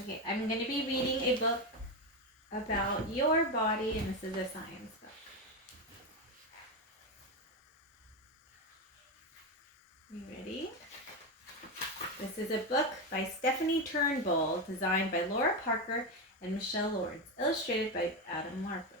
Okay, I'm going to be reading a book about your body, and this is a science book. You ready? This is a book by Stephanie Turnbull, designed by Laura Parker and Michelle Lawrence, illustrated by Adam Larkin.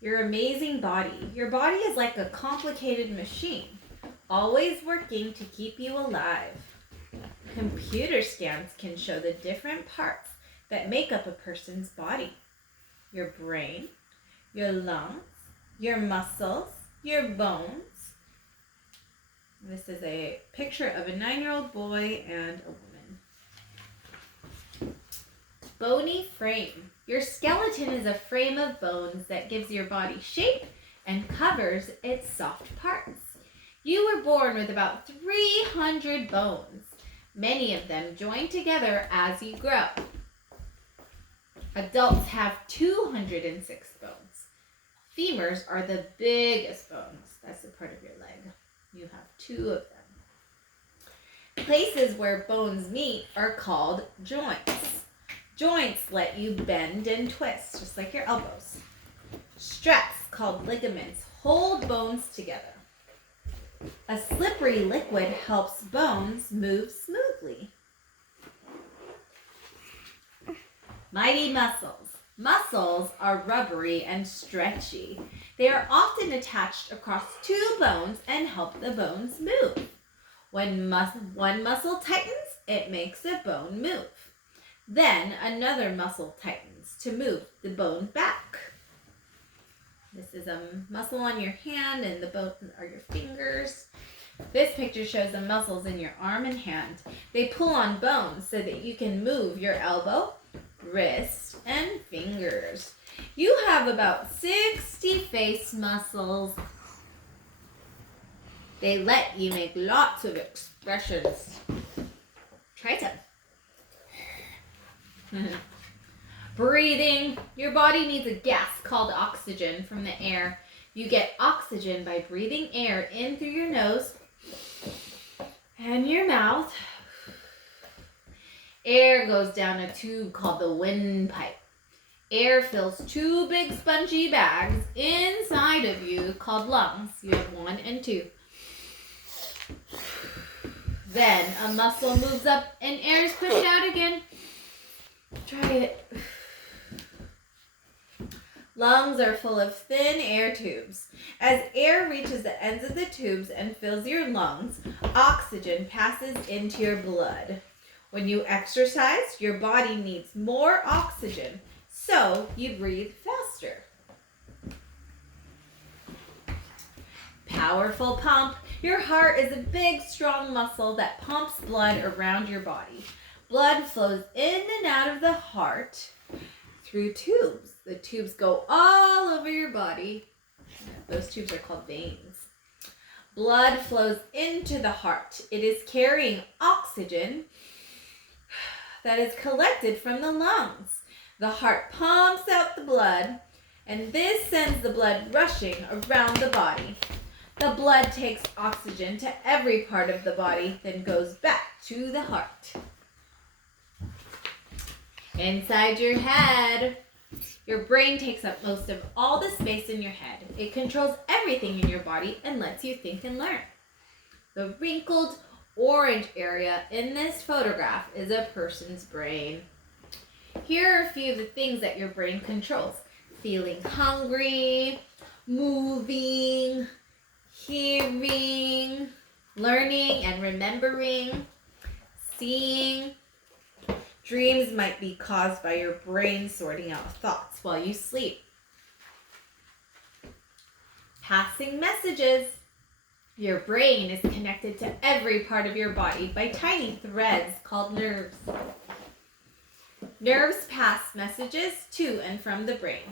Your amazing body. Your body is like a complicated machine, always working to keep you alive. Computer scans can show the different parts that make up a person's body. Your brain, your lungs, your muscles, your bones. This is a picture of a 9-year-old boy and a woman. Bony frame. Your skeleton is a frame of bones that gives your body shape and covers its soft parts. You were born with about 300 bones. Many of them join together as you grow. Adults have 206 bones. Femurs are the biggest bones. That's the part of your leg. You have 2 of them. Places where bones meet are called joints. Joints let you bend and twist, just like your elbows. Straps, called ligaments, hold bones together. A slippery liquid helps bones move smoothly. Mighty muscles. Muscles are rubbery and stretchy. They are often attached across 2 bones and help the bones move. When one muscle tightens, it makes a bone move. Then another muscle tightens to move the bone back. This is a muscle on your hand, and the bones are your fingers. This picture shows the muscles in your arm and hand. They pull on bones so that you can move your elbow, wrist, and fingers. You have about 60 face muscles. They let you make lots of expressions. Try some. Breathing. Your body needs a gas called oxygen from the air. You get oxygen by breathing air in through your nose and your mouth. Air goes down a tube called the windpipe. Air fills 2 big spongy bags inside of you called lungs. You have 1 and 2. Then a muscle moves up and air is pushed out again. Try it. Lungs are full of thin air tubes. As air reaches the ends of the tubes and fills your lungs, oxygen passes into your blood. When you exercise, your body needs more oxygen, so you breathe faster. Powerful pump. Your heart is a big, strong muscle that pumps blood around your body. Blood flows in and out of the heart through tubes. The tubes go all over your body. Those tubes are called veins. Blood flows into the heart. It is carrying oxygen that is collected from the lungs. The heart pumps out the blood, and this sends the blood rushing around the body. The blood takes oxygen to every part of the body, then goes back to the heart. Inside your head, your brain takes up most of all the space in your head. It controls everything in your body and lets you think and learn. The wrinkled orange area in this photograph is a person's brain. Here are a few of the things that your brain controls: feeling hungry, moving, hearing, learning and remembering, seeing. Dreams might be caused by your brain sorting out thoughts while you sleep. Passing messages. Your brain is connected to every part of your body by tiny threads called nerves. Nerves pass messages to and from the brain.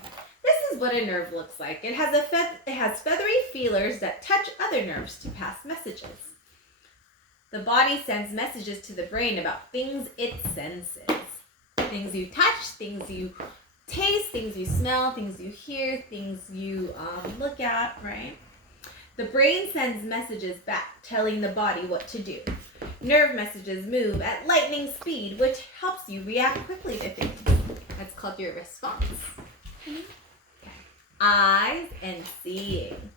This is what a nerve looks like. It has feathery feelers that touch other nerves to pass messages. The body sends messages to the brain about things it senses. Things you touch, things you taste, things you smell, things you hear, things you look at, right? The brain sends messages back, telling the body what to do. Nerve messages move at lightning speed, which helps you react quickly to things. That's called your response. Eyes and seeing.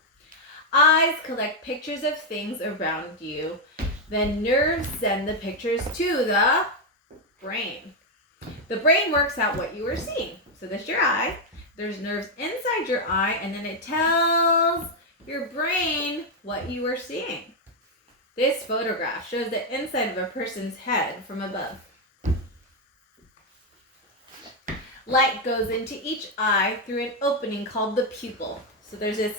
Eyes collect pictures of things around you. Then nerves send the pictures to the brain. The brain works out what you are seeing. So that's your eye. There's nerves inside your eye, and then it tells your brain what you are seeing. This photograph shows the inside of a person's head from above. Light goes into each eye through an opening called the pupil. So there's this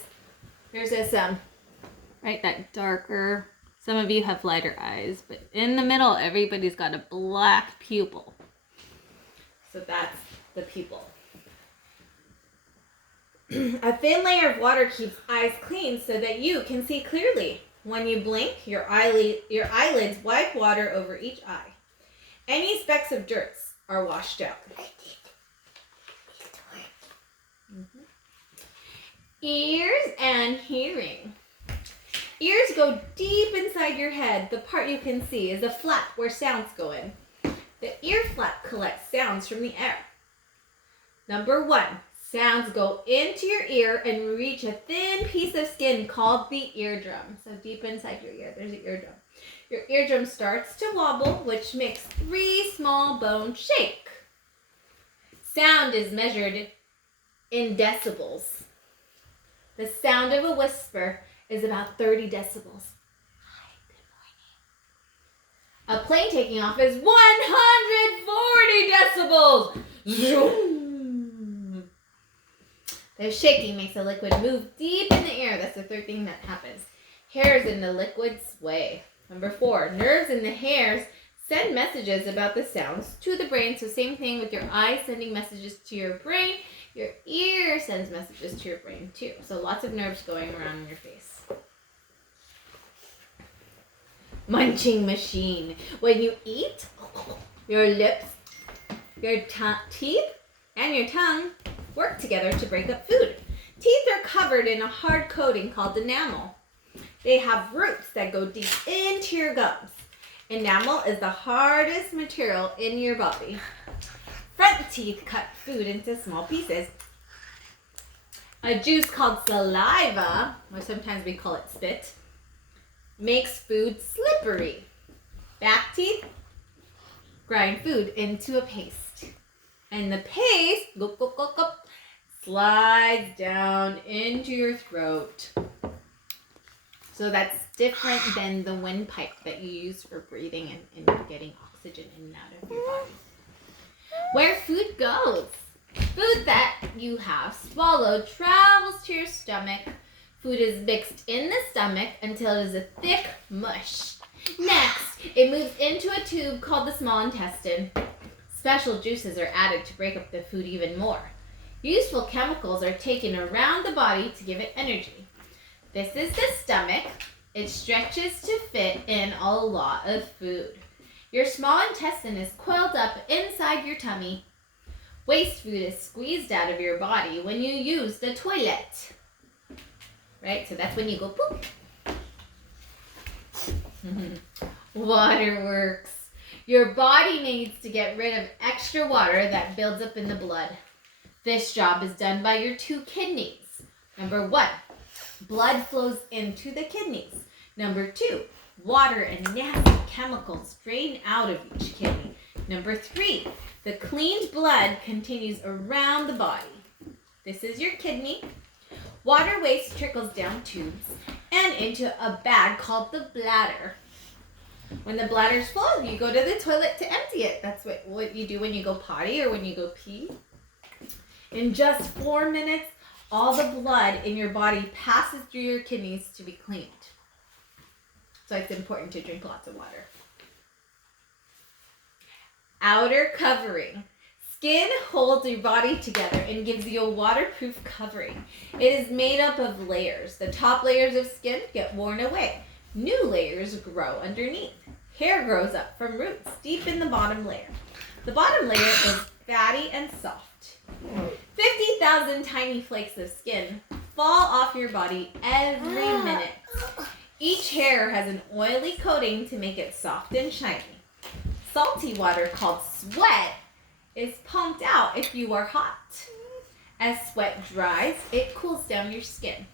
right, that darker, some of you have lighter eyes, but in the middle, everybody's got a black pupil. So that's the pupil. A thin layer of water keeps eyes clean so that you can see clearly. When you blink, your eyelids wipe water over each eye. Any specks of dirt are washed out. Ears and hearing. Ears go deep inside your head. The part you can see is a flap where sounds go in. The ear flap collects sounds from the air. Number 1, sounds go into your ear and reach a thin piece of skin called the eardrum. So deep inside your ear, there's the eardrum. Your eardrum starts to wobble, which makes 3 small bones shake. Sound is measured in decibels. The sound of a whisper is about 30 decibels. Hi, good morning. A plane taking off is 140 decibels. Zoom. The shaking makes a liquid move deep in the air. That's the 3rd thing that happens. Hairs in the liquid sway. Number 4, nerves in the hairs send messages about the sounds to the brain. So same thing with your eyes sending messages to your brain. Your ear sends messages to your brain too. So lots of nerves going around in your face. Munching machine. When you eat, your lips, your teeth, and your tongue work together to break up food. Teeth are covered in a hard coating called enamel. They have roots that go deep into your gums. Enamel is the hardest material in your body. Front teeth cut food into small pieces. A juice called saliva, or sometimes we call it spit, makes food slippery. Back teeth grind food into a paste. And the paste slides down into your throat. So that's different than the windpipe that you use for breathing and getting oxygen in and out of your body. Where food goes. Food that you have swallowed travels to your stomach. Food is mixed in the stomach until it is a thick mush. Next, it moves into a tube called the small intestine. Special juices are added to break up the food even more. Useful chemicals are taken around the body to give it energy. This is the stomach. It stretches to fit in a lot of food. Your small intestine is coiled up inside your tummy. Waste food is squeezed out of your body when you use the toilet. Right? So that's when you go poop. Waterworks. Your body needs to get rid of extra water that builds up in the blood. This job is done by your 2 kidneys. Number 1, blood flows into the kidneys. Number 2, water and nasty chemicals drain out of each kidney. Number 3, the cleaned blood continues around the body. This is your kidney. Water waste trickles down tubes and into a bag called the bladder. When the bladder's full, you go to the toilet to empty it. That's what you do when you go potty or when you go pee. In just 4 minutes, all the blood in your body passes through your kidneys to be cleaned. So it's important to drink lots of water. Outer covering. Skin holds your body together and gives you a waterproof covering. It is made up of layers. The top layers of skin get worn away. New layers grow underneath. Hair grows up from roots deep in the bottom layer. The bottom layer is fatty and soft. 50,000 tiny flakes of skin fall off your body every minute. Each hair has an oily coating to make it soft and shiny. Salty water called sweat is pumped out if you are hot. As sweat dries, it cools down your skin.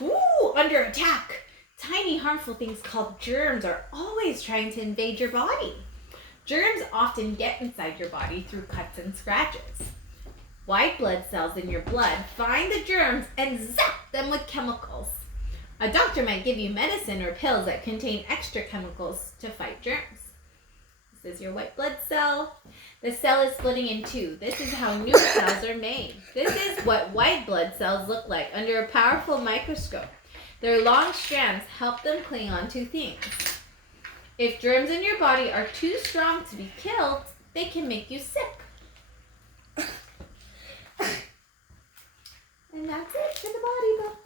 Ooh, under attack! Tiny harmful things called germs are always trying to invade your body. Germs often get inside your body through cuts and scratches. White blood cells in your blood find the germs and zap them with chemicals. A doctor might give you medicine or pills that contain extra chemicals to fight germs. This is your white blood cell. The cell is splitting in two. This is how new cells are made. This is what white blood cells look like under a powerful microscope. Their long strands help them cling onto things. If germs in your body are too strong to be killed, they can make you sick. And that's it for the body book.